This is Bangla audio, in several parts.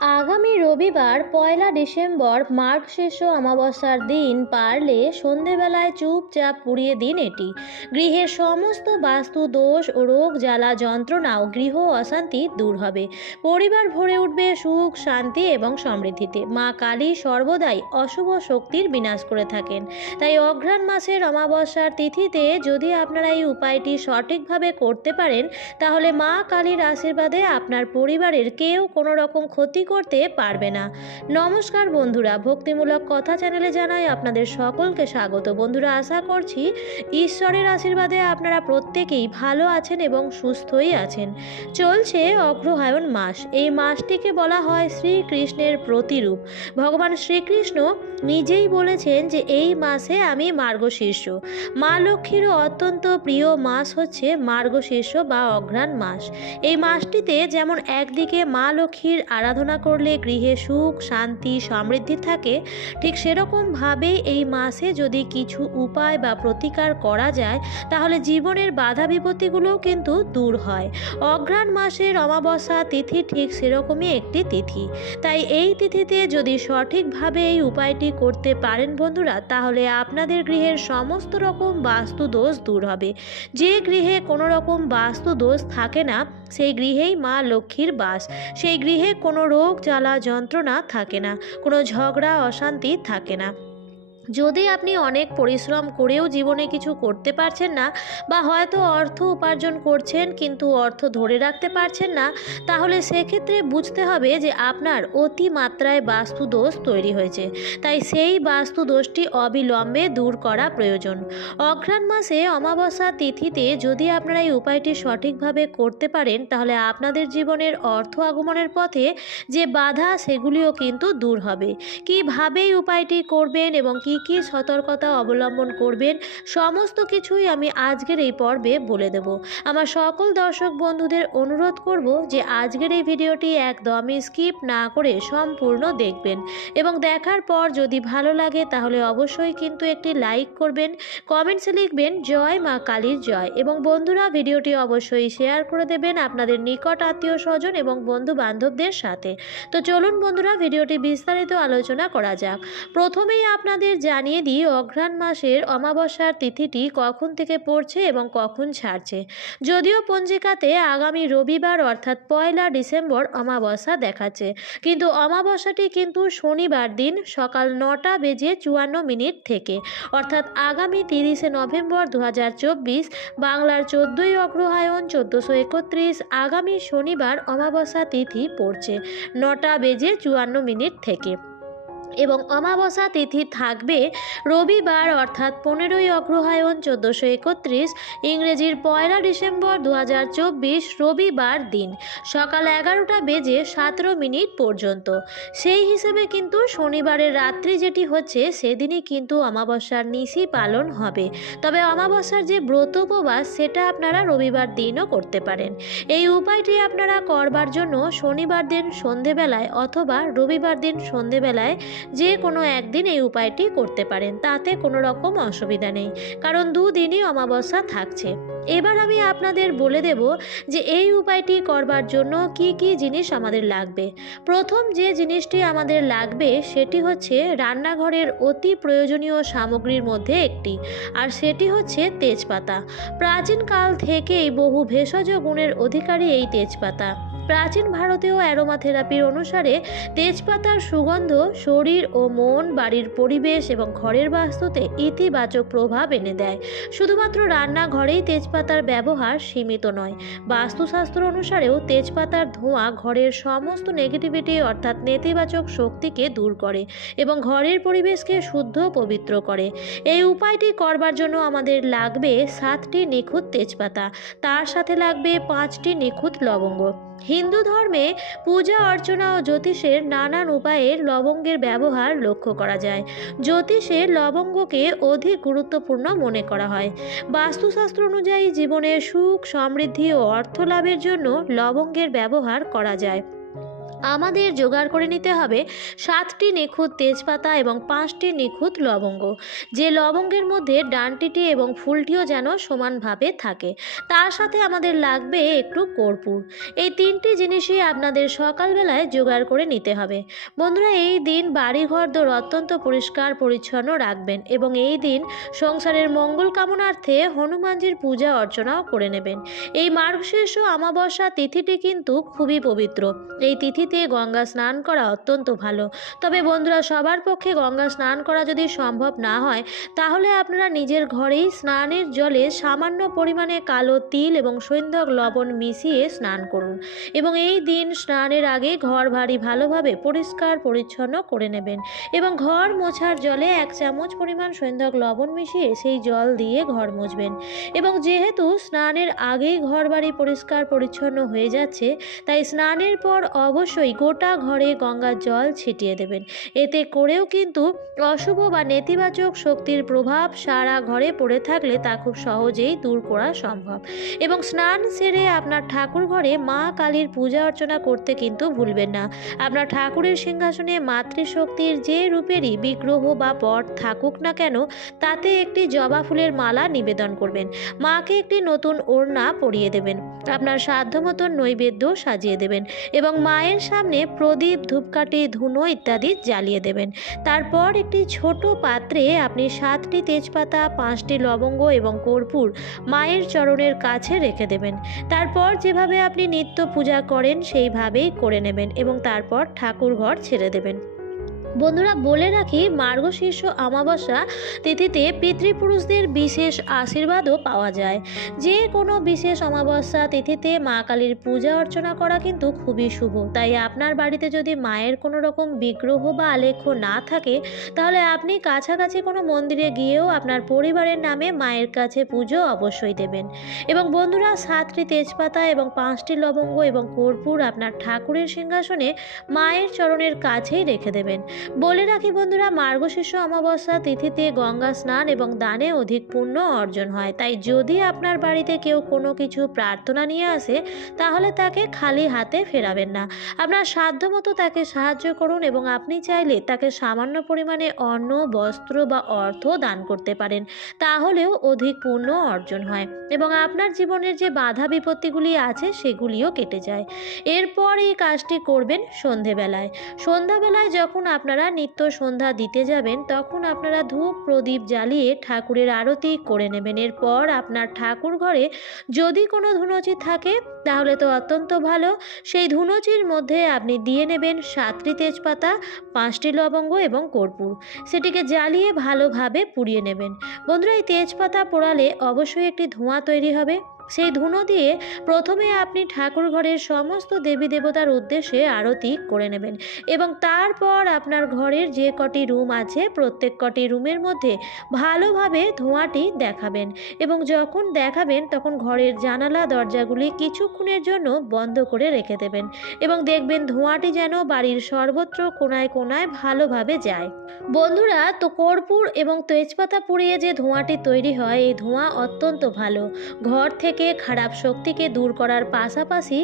আগামী রবিবার ১লা ডিসেম্বর মার্গশীর্ষ অমাবস্যার দিন পারলে সন্ধেবেলায় চুপচাপ পুড়িয়ে দিন এটি। গৃহের সমস্ত বাস্তু দোষ ও রোগ জ্বালা যন্ত্রণা ও গৃহ অশান্তি দূর হবে। পরিবার ভরে উঠবে সুখ, শান্তি এবং সমৃদ্ধিতে। মা কালী সর্বদাই অশুভ শক্তির বিনাশ করে থাকেন। তাই অঘ্রাণ মাসের অমাবস্যার তিথিতে যদি আপনারা এই উপায়টি সঠিকভাবে করতে পারেন, তাহলে মা কালীর আশীর্বাদে আপনার পরিবারের কেউ কোনো রকম ক্ষতি করতে পারবে না। নমস্কার বন্ধুরা, ভক্তিমূলক কথা চ্যানেলে জানাই আপনাদের সকলকে স্বাগত। বন্ধুরা, আশা করছি ঈশ্বরের আশীর্বাদে আপনারা প্রত্যেকেই ভালো আছেন এবং সুস্থই আছেন। চলছে অগ্রহায়ণ মাস। এই মাসটিকে বলা হয় শ্রীকৃষ্ণের প্রতিরূপ। ভগবান শ্রীকৃষ্ণ নিজেই বলেছেন যে এই মাসে আমি মার্গশীর্ষ। মা লক্ষ্মীরও অত্যন্ত প্রিয় মাস হচ্ছে মার্গশীর্ষ বা অঘ্রাণ মাস। এই মাসটিতে যেমন একদিকে মা লক্ষ্মীর আরাধনা করলে গৃহে সুখ, শান্তি, সমৃদ্ধি থাকে, ঠিক সেরকমভাবে এই মাসে যদি কিছু উপায় বা প্রতিকার করা যায়, তাহলে জীবনের বাধা বিপত্তিগুলোও কিন্তু দূর হয়। অঘ্রাণ মাসের অমাবস্যা তিথি ঠিক সেরকমই একটি তিথি। তাই এই তিথিতে যদি সঠিকভাবে এই উপায়টি করতে পারেন বন্ধুরা, তাহলে আপনাদের গৃহের সমস্ত রকম বাস্তু দোষ দূর হবে। যে গৃহে কোনো রকম বাস্তু দোষ থাকে না, সেই গৃহেই মা লক্ষ্মীর বাস। সেই গৃহে কোনো রোগ জ্বালা যন্ত্রণা থাকে না, কোনো ঝগড়া অশান্তি থাকে না। যদি আপনি অনেক পরিশ্রম করেও জীবনে কিছু করতে পারছেন না, বা হয়তো অর্থ উপার্জন করছেন কিন্তু অর্থ ধরে রাখতে পারছেন না, তাহলে সেক্ষেত্রে বুঝতে হবে যে আপনার অতিমাত্রায় বাস্তু দোষ তৈরি হয়েছে। তাই সেই বাস্তু দোষটি অবিলম্বে দূর করা প্রয়োজন। অঘ্রাণ মাসে অমাবস্যা তিথিতে যদি আপনারা এই উপায়টি সঠিকভাবে করতে পারেন, তাহলে আপনাদের জীবনের অর্থ আগমনের পথে যে বাধা, সেগুলিও কিন্তু দূর হবে। কিভাবে এই উপায়টি করবেন এবং কি কি সতর্কতা অবলম্বন করবেন, সমস্ত কিছুই আমি আজকের এই পর্বে বলে দেব। আমার সকল দর্শক বন্ধুদের অনুরোধ করব যে আজকের এই ভিডিওটি একদমই স্কিপ না করে সম্পূর্ণ দেখবেন, এবং দেখার পর যদি ভালো লাগে তাহলে অবশ্যই কিন্তু একটি লাইক করবেন, কমেন্টসে লিখবেন জয় মা কালীর জয়, এবং বন্ধুরা ভিডিওটি অবশ্যই শেয়ার করে দেবেন আপনাদের নিকট আত্মীয় স্বজন এবং বন্ধু বান্ধবদের সাথে। তো চলুন বন্ধুরা, ভিডিওটি বিস্তারিত আলোচনা করা যাক। প্রথমেই আপনাদের জানিয়ে দিই অঘ্রাণ মাসের অমাবস্যার তিথিটি কখন থেকে পড়ছে এবং কখন ছাড়ছে। যদিও পঞ্জিকাতে আগামী রবিবার অর্থাৎ 1লা ডিসেম্বর অমাবস্যা দেখাচ্ছে, কিন্তু অমাবস্যাটি কিন্তু শনিবার দিন সকাল 9:54 থেকে, অর্থাৎ আগামী 30শে নভেম্বর 2024 বাংলার 14ই অগ্রহায়ণ 1431 আগামী শনিবার অমাবস্যা তিথি পড়ছে 9:54 থেকে, এবং অমাবস্যা তিথি থাকবে রবিবার অর্থাৎ 15ই অগ্রহায়ণ 1431 ইংরেজির 1লা ডিসেম্বর 2024 রবিবার দিন সকাল 11:17 পর্যন্ত। সেই হিসেবে কিন্তু শনিবারের রাত্রি যেটি হচ্ছে সেদিনই কিন্তু অমাবস্যার নিশি পালন হবে। তবে অমাবস্যার যে ব্রত উপবাস, সেটা আপনারা রবিবার দিনও করতে পারেন। এই উপায়টি আপনারা করবার জন্য শনিবার দিন সন্ধেবেলায় অথবা রবিবার দিন সন্ধেবেলায় যে কোনো একদিন এই উপায়টি করতে পারেন, তাতে কোনো রকম অসুবিধা নেই, কারণ দুদিনই অমাবস্যা থাকছে। এবার আমি আপনাদের বলে দেব যে এই উপায়টি করবার জন্য কি কি জিনিস আমাদের লাগবে। প্রথম যে জিনিসটি আমাদের লাগবে সেটি হচ্ছে রান্নাঘরের অতি প্রয়োজনীয় সামগ্রীর মধ্যে একটি, আর সেটি হচ্ছে তেজপাতা। প্রাচীনকাল থেকেই বহু ভেষজ গুণের অধিকারী এই তেজপাতা। প্রাচীন ভারতীয় অ্যারোমা থেরাপির অনুসারে তেজপাতার সুগন্ধ শরীর ও মন, বাড়ির পরিবেশ এবং ঘরের বাস্তুতে ইতিবাচক প্রভাব এনে দেয়। শুধুমাত্র রান্নাঘরেই তেজপাতার ব্যবহার সীমিত নয়, বাস্তুশাস্ত্র অনুসারেও তেজপাতার ধোঁয়া ঘরের সমস্ত নেগেটিভিটি অর্থাৎ নেতিবাচক শক্তিকে দূর করে এবং ঘরের পরিবেশকে শুদ্ধ পবিত্র করে। এই উপায়টি করবার জন্য আমাদের লাগবে 7টি নিখুঁত তেজপাতা, তার সাথে লাগবে 5টি নিখুঁত লবঙ্গ। হিন্দু ধর্মে পূজা অর্চনা ও জ্যোতিষের নানান উপায়ে লবঙ্গের ব্যবহার লক্ষ্য করা যায়। জ্যোতিষে লবঙ্গকে অধিক গুরুত্বপূর্ণ মনে করা হয়। বাস্তুশাস্ত্র অনুযায়ী জীবনে সুখ, সমৃদ্ধি ও অর্থ লাভের জন্য লবঙ্গের ব্যবহার করা যায়। আমাদের জোগাড় করে নিতে হবে 7টি নিখুঁত তেজপাতা এবং 5টি নিখুঁত লবঙ্গ। যে লবঙ্গের মধ্যে ডাঁটিটি এবং ফুলটিও যেন সমানভাবে থাকে। তার সাথে আমাদের লাগবে একটু কর্পূর। এই 3টি জিনিসই আপনাদের সকালবেলায় জোগাড় করে নিতে হবে। বন্ধুরা, এই দিন বাড়িঘর দোর অত্যন্ত পরিষ্কার পরিচ্ছন্ন রাখবেন এবং এই দিন সংসারের মঙ্গল কামনার্থে হনুমানজির পূজা অর্চনাও করে নেবেন। এই মার্গশীর্ষ অমাবস্যা তিথিটি কিন্তু খুবই পবিত্র। এই তিথিতে গঙ্গা স্নান করা অত্যন্ত ভালো। তবে বন্ধুরা, সবার পক্ষে গঙ্গা স্নান করা যদি সম্ভব না হয়, তাহলে আপনারা নিজের ঘরেই স্নানের জলে সামান্য পরিমাণে কালো তিল এবং সৈন্ধব লবণ মিশিয়ে স্নান করুন এবং এই দিন স্নানের আগে ঘর ভারী ভালোভাবে পরিষ্কার পরিচ্ছন্ন করে নেবেন এবং ঘর মোছার জলে 1 চামচ পরিমাণ সৈন্ধব লবণ মিশিয়ে সেই জল দিয়ে ঘর মুছবেন। এবং যেহেতু স্নানের আগেই ঘর বাড়ি পরিষ্কার পরিচ্ছন্ন হয়ে যাচ্ছে, তাই স্নানের পর অবশ্যই গোটা ঘরে গঙ্গার জল ছিটিয়ে দেবেন। এতে করেও কিন্তু অশুভ বা নেতিবাচক শক্তির প্রভাব সারা ঘরে পড়ে থাকলে তা খুব সহজেই দূর করা সম্ভব। এবং স্নান সেরে আপনার ঠাকুর ঘরে মা কালীর পূজা অর্চনা করতে কিন্তু ভুলবেন না। আপনার ঠাকুরের সিংহাসনে মাতৃশক্তির যে রূপেরই বিগ্রহ বা পট থাকুক না কেন, তাতে একটি জবা ফুলের মালা নিবেদন করবেন। মাকে একটি নতুন ওড়না পরিয়ে দেবেন। আপনার সাধ্যমতো নৈবেদ্য সাজিয়ে দেবেন এবং মায়ের সামনে প্রদীপ, ধূপকাঠি, ধুনো ইত্যাদি জ্বালিয়ে দেবেন। তারপর একটি ছোট পাত্রে আপনি 7টি তেজপাতা, 5টি লবঙ্গ এবং কর্পূর মায়ের চরণের কাছে রেখে দেবেন। তারপর যেভাবে আপনি নিত্য পূজা করেন সেইভাবেই করে নেবেন এবং তারপর ঠাকুর ঘর ছেড়ে দেবেন। বন্ধুরা, বলে রাখি, মার্গশীর্ষ অমাবস্যা তিথিতে পিতৃপুরুষদের বিশেষ আশীর্বাদও পাওয়া যায়। যে কোনো বিশেষ অমাবস্যা তিথিতে মা কালীর পূজা অর্চনা করা কিন্তু খুবই শুভ। তাই আপনার বাড়িতে যদি মায়ের কোনো রকম বিগ্রহ বা আলেখ্য না থাকে, তাহলে আপনি কাছাকাছি কোনো মন্দিরে গিয়েও আপনার পরিবারের নামে মায়ের কাছে পুজো অবশ্যই দেবেন। এবং বন্ধুরা, 7টি তেজপাতা এবং 5টি লবঙ্গ এবং কর্পূর আপনার ঠাকুরের সিংহাসনে মায়ের চরণের কাছেই রেখে দেবেন। বলে রাখি বন্ধুরা, মার্গশীর্ষ অমাবস্যা তিথিতে গঙ্গা স্নান এবং দানে অধিক পুণ্য অর্জন হয়। তাই যদি আপনার বাড়িতে কেউ কোনো কিছু প্রার্থনা নিয়ে আসে, তাহলে তাকে খালি হাতে ফেরাবেন না। আপনার সাধ্যমতো তাকে সাহায্য করুন এবং আপনি চাইলে তাকে সামান্য পরিমাণে অন্ন, বস্ত্র বা অর্থ দান করতে পারেন। তাহলেও অধিক পুণ্য অর্জন হয় এবং আপনার জীবনের যে বাধা বিপত্তিগুলি আছে সেগুলিও কেটে যায়। এরপর এই কাজটি করবেন সন্ধ্যাবেলায় যখন আপনারা নিত্য সন্ধ্যা দিতে যাবেন, তখন আপনারা ধূপ প্রদীপ জ্বালিয়ে ঠাকুরের আরতি করে নেবেন। এরপর আপনার ঠাকুর ঘরে যদি কোনো ধুনুচি থাকে, তাহলে তো অত্যন্ত ভালো। সেই ধুনুচির মধ্যে আপনি দিয়ে নেবেন 7টি তেজপাতা, 5টি লবঙ্গ এবং কর্পূর। সেটিকে জ্বালিয়ে ভালোভাবে পুড়িয়ে নেবেন। বন্ধুরা, এই তেজপাতা পোড়ালে অবশ্যই একটি ধোঁয়া তৈরি হবে। সেই ধুনো দিয়ে প্রথমে আপনি ঠাকুর ঘরের সমস্ত দেবী দেবতার উদ্দেশ্যে আরতি করে নেবেন এবং তারপর আপনার ঘরের যে কটি রুম আছে, প্রত্যেক কটি রুমের মধ্যে ভালোভাবে ধোঁয়াটি দেখাবেন এবং যখন দেখাবেন তখন ঘরের জানালা দরজাগুলি কিছুক্ষণের জন্য বন্ধ করে রেখে দেবেন এবং দেখবেন ধোঁয়াটি যেন বাড়ির সর্বত্র কোনায় কোনায় ভালোভাবে যায়। বন্ধুরা, তো কর্পূর এবং তেজপাতা পুড়িয়ে যে ধোঁয়াটি তৈরি হয়, এই ধোঁয়া অত্যন্ত ভালো। ঘর থেকে খারাপ শক্তিকে দূর করার পাশাপাশি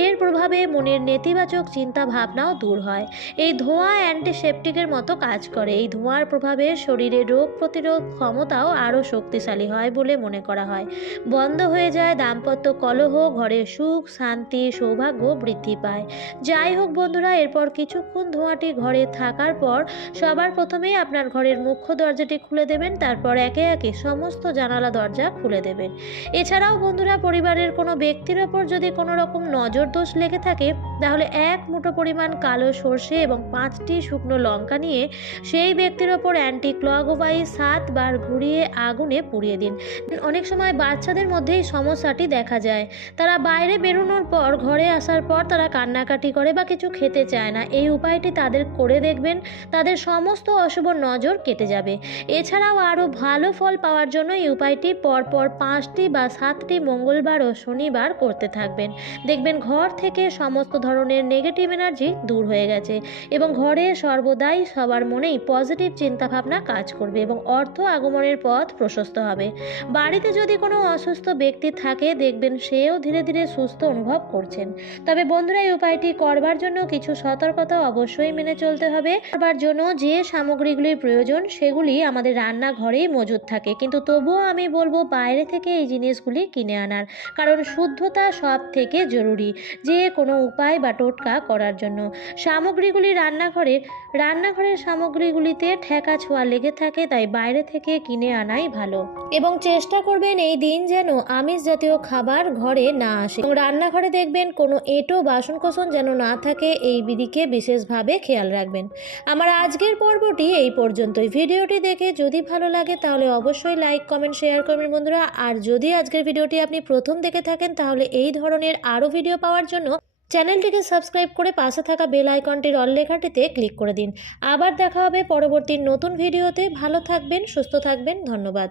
এর প্রভাবে মনের নেতিবাচক চিন্তা ভাবনাও দূর হয়। এই ধোঁয়া অ্যান্টিসেপটিকের মতো কাজ করে। এই ধোঁয়ার প্রভাবে শরীরে রোগ প্রতিরোধ ক্ষমতাও আরও শক্তিশালী হয় বলে মনে করা হয়। বন্ধ হয়ে যায় দাম্পত্য কলহ, ঘরে সুখ, শান্তি, সৌভাগ্য বৃদ্ধি পায়। যাই হোক বন্ধুরা, এরপর কিছুক্ষণ ধোঁয়াটি ঘরে থাকার পর সবার প্রথমেই আপনার ঘরের মুখ্য দরজাটি খুলে দেবেন। তারপর একে একে সমস্ত জানালা দরজা খুলে দেবেন। এছাড়াও বন্ধুরা, পরিবারের কোনো ব্যক্তির ওপর যদি কোনো রকম নজর দোষ লেগে থাকে, তাহলে 1 মুঠো পরিমাণ কালো সর্ষে এবং 5টি শুকনো লঙ্কা নিয়ে সেই ব্যক্তির ওপর অ্যান্টি ক্লকওয়াইজ 7 বার ঘুরিয়ে আগুনে পুড়িয়ে দিন। অনেক সময় বাচ্চাদের মধ্যে এই সমস্যাটি দেখা যায়। তারা বাইরে বেরোনোর পর ঘরে আসার পর তারা কান্নাকাটি করে বা কিছু খেতে চায় না। এই উপায়টি তাদের করে দেখবেন, তাদের সমস্ত অশুভ নজর কেটে যাবে। এছাড়াও আরও ভালো ফল পাওয়ার জন্য এই উপায়টি পরপর 5টি বা 7টি মঙ্গলবার ও শনিবার করতে থাকবেন। দেখবেন ঘর থেকে সমস্ত ধরনের নেগেটিভ এনার্জি দূর হয়ে গেছে এবং ঘরে সর্বদাই সবার মনেই পজিটিভ চিন্তাভাবনা কাজ করবে এবং অর্থ আগমনের পথ প্রশস্ত হবে। বাড়িতে যদি কোনো অসুস্থ ব্যক্তি থাকে দেখবেন সেও ধীরে ধীরে সুস্থ অনুভব করছেন। তবে বন্ধুরা, এই উপায়টি করবার জন্য কিছু সতর্কতা অবশ্যই মেনে চলতে হবে। করবার জন্য যে সামগ্রীগুলির প্রয়োজন সেগুলি আমাদের রান্নাঘরেই মজুদ থাকে, কিন্তু তবুও আমি বলবো বাইরে থেকে এই জিনিসগুলি কিনে আনার, কারণ শুদ্ধতা সব থেকে জরুরি যে কোনো উপায় বা টোটকা করার জন্য। সামগ্রীগুলি রান্নাঘরের সামগ্রীগুলিতে ঠেকা ছোঁয়া লেগে থাকে, তাই বাইরে থেকে কিনে আনাই ভালো। এবং চেষ্টা করবেন এই দিন যেন আমিষ জাতীয় খাবার ঘরে না আসে এবং রান্নাঘরে দেখবেন কোনো এঁটো বাসনকোসন যেন না থাকে, এই বিধিকে বিশেষভাবে খেয়াল রাখবেন। আমার আজকের পর্বটি এই পর্যন্তই। ভিডিওটি দেখে যদি ভালো লাগে তাহলে অবশ্যই লাইক, কমেন্ট, শেয়ার করবেন বন্ধুরা। আর যদি আজকের ভিডিওটি আপনি প্রথম দেখে থাকেন তাহলে এই ধরনের আরও ভিডিও পাওয়ার জন্য চ্যানেলটিকে সাবস্ক্রাইব করে পাশে থাকা বেল আইকনটির অল লেখাটিতে ক্লিক করে দিন। আবার দেখা হবে পরবর্তী নতুন ভিডিওতে। ভালো থাকবেন, সুস্থ থাকবেন, ধন্যবাদ।